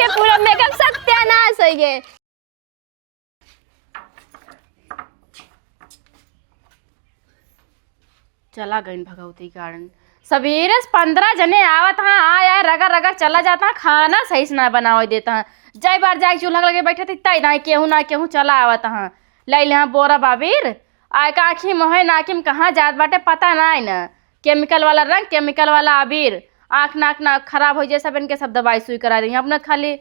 के पूरा मेकअप सत्यानाश हो गए। चला गई भगवती कारण सवेरे 15 जने आवत हाँ आया रगड़ रगड़ चला जाता खाना सही से ना बनावे देता है। जय बार जाके चूल्हा लगे बैठे थे तई ना केहू चला आवत हाँ ले ले हाँ बोरा बाबीर आय का आँखी मोहे नाकी में कहाँ जात बाटे पता ना न केमिकल वाला रंग केमिकल वाला आबीर आँख नाक ना खराब हो जाए सब इनके सब दवाई सुई करा दी अपना खाली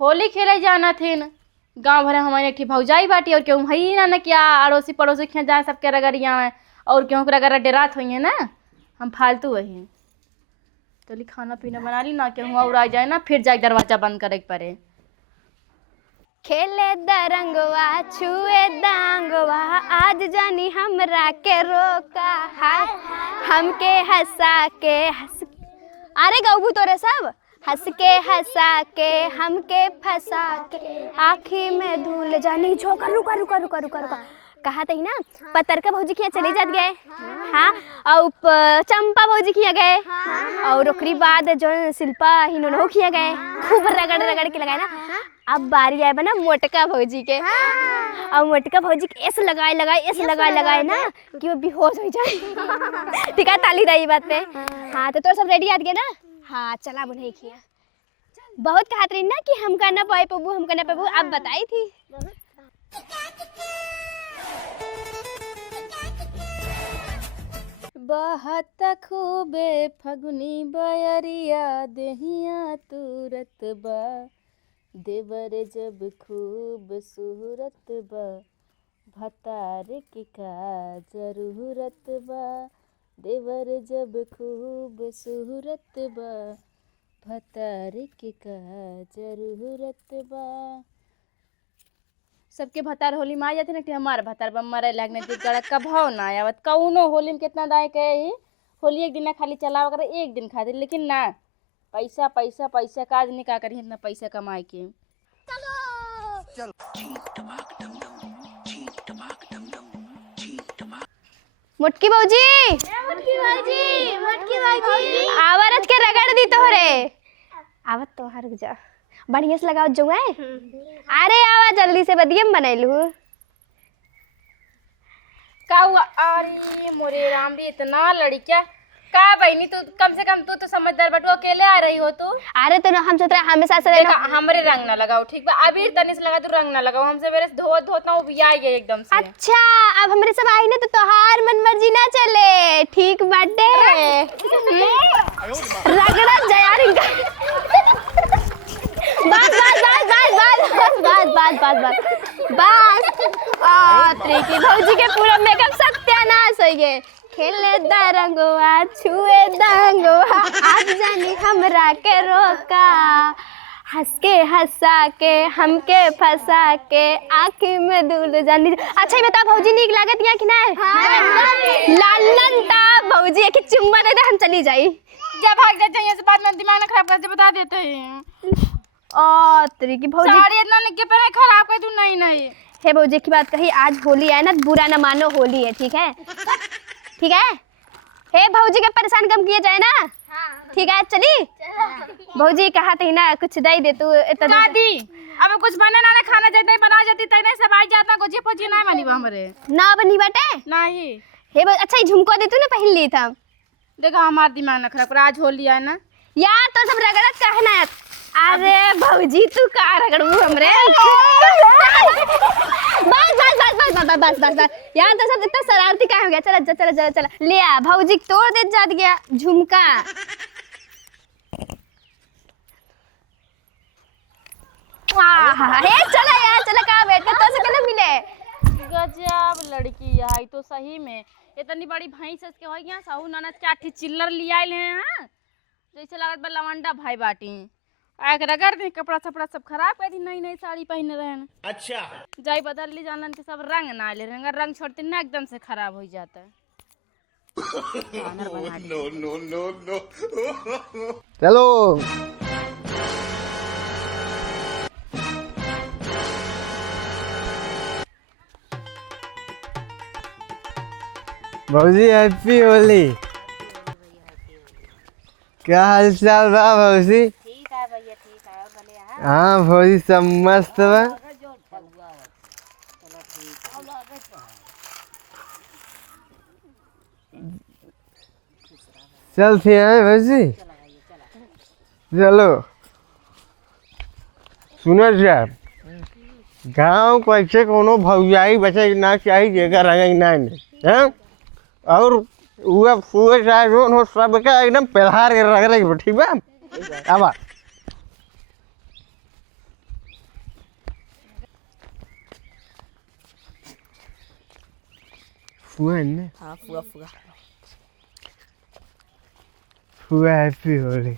होली खेले जाना थे न गाँव भरे हमारे एक भौजाई बाटी और क्यों है ना क्या अड़ोसी पड़ोसी खे जाए सबके रगड़िया में और क्यों रगड़ डेरात हुई है ना हम फालतू वही चलिए खाना पीना बना ली ना क्यों और आ जाए ना फिर जाके दरवाजा बंद करे पड़े। खेले दरंगवा छुए दांगवा आज जानी हमरा के रोका हाय हमके हंसा के हंस अरे गौबू तोरे सब हंस के हंसा के हमके फंसा के आँखी में धूल जानी झोंका रुका रुका रुका रुका रुका कहा था ना पतरका भौजी के यहाँ चले जात गए हाँ और चंपा भौजी के यहाँ गए और ओकरी बाद जो शिल्पा हिनोनो किया गए खूब रगड़ रगड़ के लगाए ना। अब बारी आए बना मोटका भौजी के और मोटका भौजी के ऐसे लगाए ना कि वो बेहोश हो जाए। ठीक है ताली रही बात पे। हाँ तो सब रेडी आ गए ना। हाँ चला बुनाई किया बहुत कहत रही ना कि हमका ना पाए पबू हमका ना पबू अब बताई थी। बहत खूबे फगुनी बयरिया देहिया तुरत बा देवर जब खूब सूरत बा भतार की का जरूरत बा देवर जब खूब सूरत बा भतार की का जरूरत बा। सबके भतार होली में आ जाते ना कि हमारे भतार बम मरे लगने दी गड़ा का भाव ना आवत कौनो होली में कितना दाए कहे ही होली एक दिन ना खाली चला वगैरह एक दिन खाते लेकिन ना पैसा पैसा पैसा काज नहीं का करी इतना पैसा कमाए के। मुटकी भौजी आवाज के रगड़ दी तोहरे आवत तोहर जा बढ़िया से लगाओ जो है। अरे आवा जल्दी से बदियम बनैलू का हुआ अरे मोरे राम रे इतना लड़किया का बहनी तू कम से कम तू तो समझदार बटू अकेले आ रही हो तू। अरे तो हम सोच रहे हमेशा से देखा हमरे रंग ना लगाओ ठीक बा अभी तनी से लगा तू रंग ना लगाओ हमसे मेरे धोत धोतना वो भी आई है एकदम से। अच्छा अब हमरे सब आई ना तो तोहार मन मर्जी ना चले ठीक बाटे रगड़ा जयार इनका बस त्रिकी भौजी के पूरा मेकअप सत्यानाश हो गए। खेले दरंगवा छुए दांगवा आज जानी हमरा के रोका हंस के हंसा के हमके फंसा के आँखी में धूल जानी। अच्छा ये बताओ भौजी नीक लागत या कि नहीं लालन ता भौजी एक चुम्मा दे दे हम चली जाई जब भाग जाते हैं बाद में दिमाग ना खराब करते बता देते हैं। ओ त्रिकी भौजी साड़ी इतना निके पे खराब कर दूं नहीं हे भौजी की बात कही आज होली है ना बुरा ना मानो होली है ठीक है ठीक है। हे भौजी के परेशान कम किए जाए ना ठीक है चली भौजी कहा थी ना कुछ दे दे तू दादी अब कुछ बने ना खाना जाते बना जाती तने सब आ जाता गोजी पोजी ना बनी हमरे ना बनी बाटे नहीं। हे अच्छा झुमको दे तू ना पहन ली था देखा हमारा दिमाग ना खराब कर आज होली है ना यार तो सब रगड़त कहना। अरे भौजी तू का रगड़ू हमरे बस यार तो सब इतना शरारती का हो गया। चला ले आ भौजी तोड़ दे जात गया झुमका हे चला यार चला का बैठ के तो से केना मिले गजब लड़की है तो सही में इतनी बड़ी भैंस के हो गया साहू ननद के आठी चिल्लर ले आए हैं हां जैसे लागत बा लवंडा भाई बाटी आके रगड़ दे कपड़ा छपड़ा सब खराब कर दी नई साड़ी पहने रहन। अच्छा जाई बदल ली जानन के सब रंग ना ले रंग छोड़ते ना एकदम से खराब हो जाता है। नो चलो भौजी हैप्पी होली। क्या हाल चाल बा भौजी? ठीक है भैया ठीक है हाँ भौजी सब मस्त बा। चलते हैं भौजी, चलो। सुनो साहब, गाँव को ऐसे कोनो भौजाई बचे ना चाहिए जेकर रंग ना है, और वो फुए चाहे जोन हो सबका एकदम पेलहार के रग रही ठीक बा। अब फुआ ने हाँ फुआ फुआ फुआ हैप्पी होली।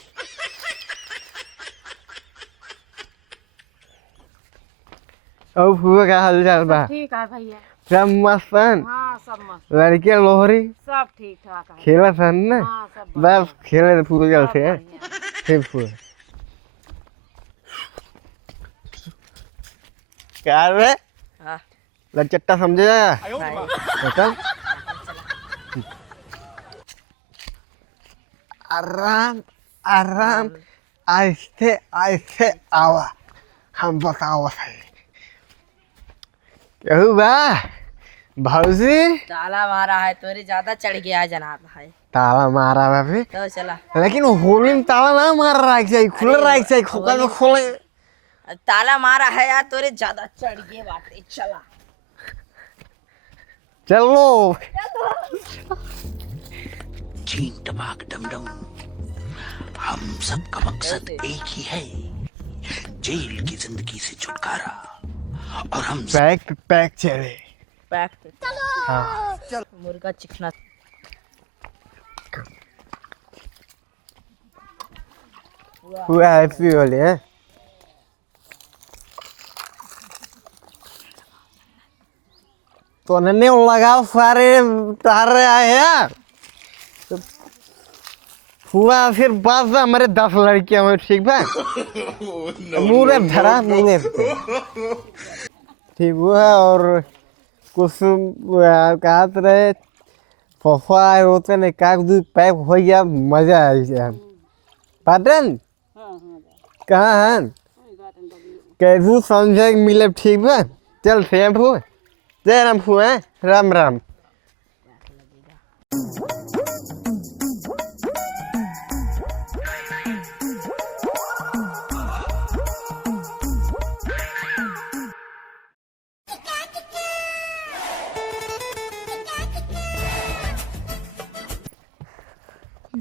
और फुआ का हाल चाल बा? ठीक है भैया। सब मस्त है? हाँ सब मस्त, लड़के लोहरी सब ठीक ठाक है। खेला सन ना? हाँ सब बस खेले तो फुआ जल से फिर फुआ क्या रे हाँ लचट्टा समझे भाई मतलब आराम आराम आहिस्ते आहिस्ते आवा हम बताओ सही कहू बा भौजी ताला मारा है तोरे ज्यादा चढ़ गया जनाब है ताला मारा बाबी तो चला लेकिन होली में ताला ना मार रहा है खुला रहा है खोका तो खोले ताला मारा है यार तोरे ज्यादा चढ़ गए बाटे चला चलो चीन टपाक डमडम हम सबका मकसद एक ही है, जेल की जिंदगी से छुटकारा। और हम पैक पैक चले पैक हाँ चल मुर्गा चिकना हुआ हैप्पी होली है। तो नन्हे लगाओ सारे तारे आए हैं हुआ फिर बात में हमारे 10 लड़कियां हैं ठीक बा मुँह धरा मुँह ठीक हुआ। और कुछ कहा रहे फफा होते ने का दूध पैक हो गया मजा आ गया पाटन कहाँ हैं कैसे समझे मिले ठीक बा चल सेम हो जय राम फुआ राम राम।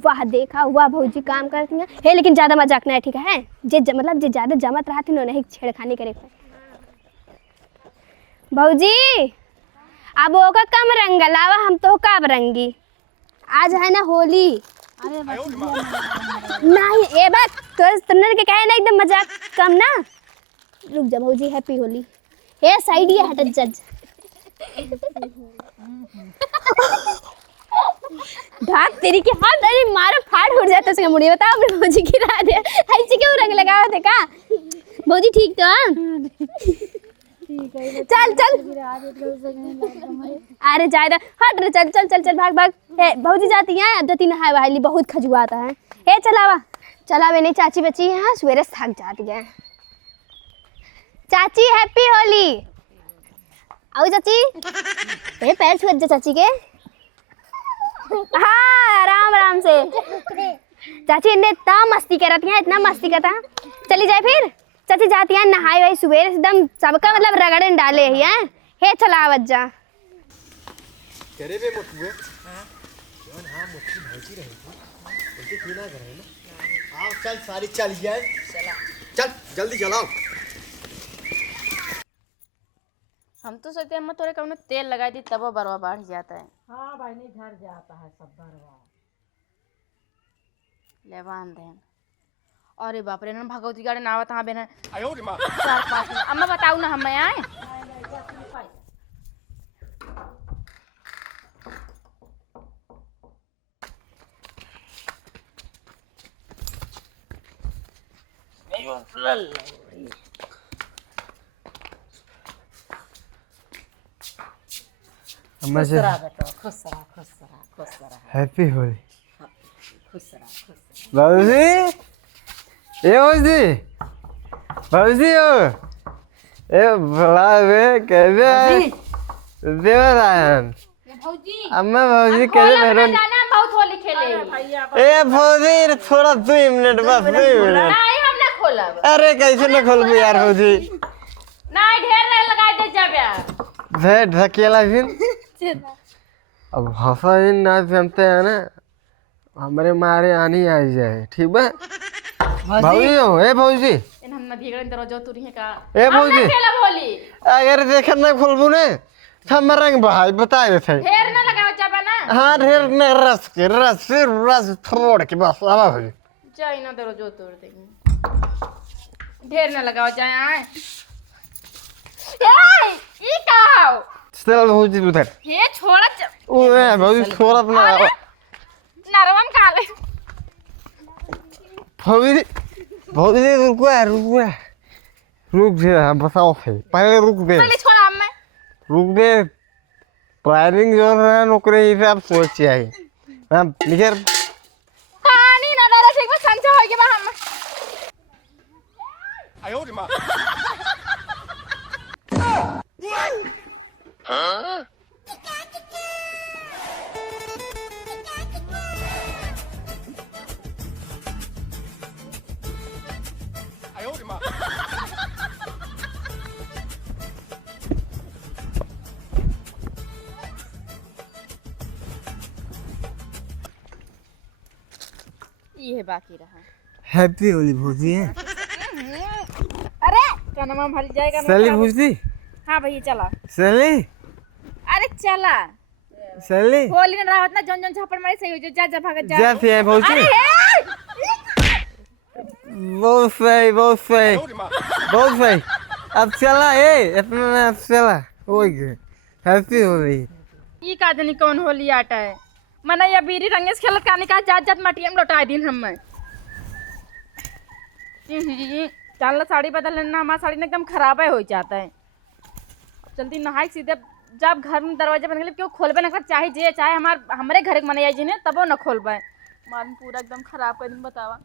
वाह देखा हुआ भौजी काम करती हैं हे लेकिन ज्यादा मजाक नहीं ठीक है मतलब जे ज्यादा जमत रहा थी नहीं छेड़खानी करे भौजी अब ओका कम रंग लावा हम तो कब रंगी आज है ना होली नहीं ए बात तो तुमने के कहे ना एकदम मजाक कम ना रुक जा भौजी हैप्पी होली हे साइड ये हट जज ढाक तेरी के हाथ अरे मारो फाड़ उड़ जाता उसका मुड़ी बताओ अपने भौजी गिरा दे ऐसे क्यों रंग लगाओ थे का भौजी ठीक तो चल चल अरे जायदा हट रे चल चल चल चल भाग भाग हे भौजी जाती हैं अब जाती नहाए वाली बहुत खजुआता है हे चलावा चलावे नहीं चाची बच्ची यहाँ सवेरे थक जाती है चाची हैप्पी होली आओ चाची ए पैर छुए जा चाची के हाँ आराम आराम से चाची इन्हें इतना मस्ती करती हैं इतना मस्ती करता चली जाए फिर चाची जाती हैं नहाई वाई सुबह एकदम सबका मतलब रगड़े डाले ही हैं हे चला बच्चा करे बे मुठुए जोन हां मुठी भौजी रहेगी उनके पीना करे ना आओ चल सारी चल जाए चला चल जल्दी चलाओ। हम तो सोचते हैं थोड़े कम तेल लगा दी तब वो बरवा बढ़ जाता है। हाँ भाई नहीं झड़ जाता है सब बरवा ले बांध देन अरे बाप रे ना भगवती गाड़ी ना आवत हाँ बेना 4-5 मिनट अम्मा बताऊ ना हम आए अम्मा से खुश रहा हैप्पी होली खुश रहा बाबूजी ए भौजी भौजी हो ए भला वे कैसे देवरायन अम्मा भौजी कैसे मेरे जाना हम बहुत होली खेले ए भौजी थोड़ा 2 मिनट बस 2 मिनट नहीं हम ना खोलब अरे कैसे न खोलबे यार भौजी नहीं ढेर नहीं लगाई दे जाबे धे ढकेला फिर अब हंसा ही ना जमते हैं ना हमारे मारे आनी आ जाए ठीक है भौजी हो ए भौजी इन हम ना भीगड़न दरवाजा तुरी है का ए भौजी खेलब होली अगर देखत ना खोलबू ने हम रंग भाई बता देते ढेर ना लगाओ जाबे ना हाँ ढेर ने रस थोड़ के बस आवा भौजी जाई ना दरवाजा तोड़ देंगे ढेर ना लगाओ जाए आए ए ई का हो चल भौजी उधर ये छोड़ा ओए भौजी छोड़ अपना नरवन काले भौजी भौजी रुक जा बताओ सही पहले रुक दे पहले छोड़ा मैं रुक दे प्लानिंग जो है नौकरी हिसाब सोच आई हम निकर पानी ना डाला ठीक बस संचा हो गया हम ये है बाकी रहा हैप्पी होली भौजी है अरे क्या नाम भर जाएगा चली भौजी हाँ भैया चला चली अरे चला चली होली ना रावत ना जौन जौन झापड़ मारे सही हो जा जा जा भाग जा जा फिर भौजी अरे बहुत सही अब चला ए अपना अब चला हो गए हैप्पी होली ई का जनी कौन होली आटा है मना ये बीरी रंगेस खेलत काने का जात जात मटियम लौटा दिन हम चल साड़ी बदल लेना हमारा साड़ी ना एकदम खराब है हो जाता है जल्दी नहाई सीधे जब घर में दरवाजा बंद कर क्यों खोलबे ना कर चाहे जे चाहे हमारे घर के मने आई जिन्हें तबो ना खोलबे मन पूरा एकदम खराब कर दिन बतावा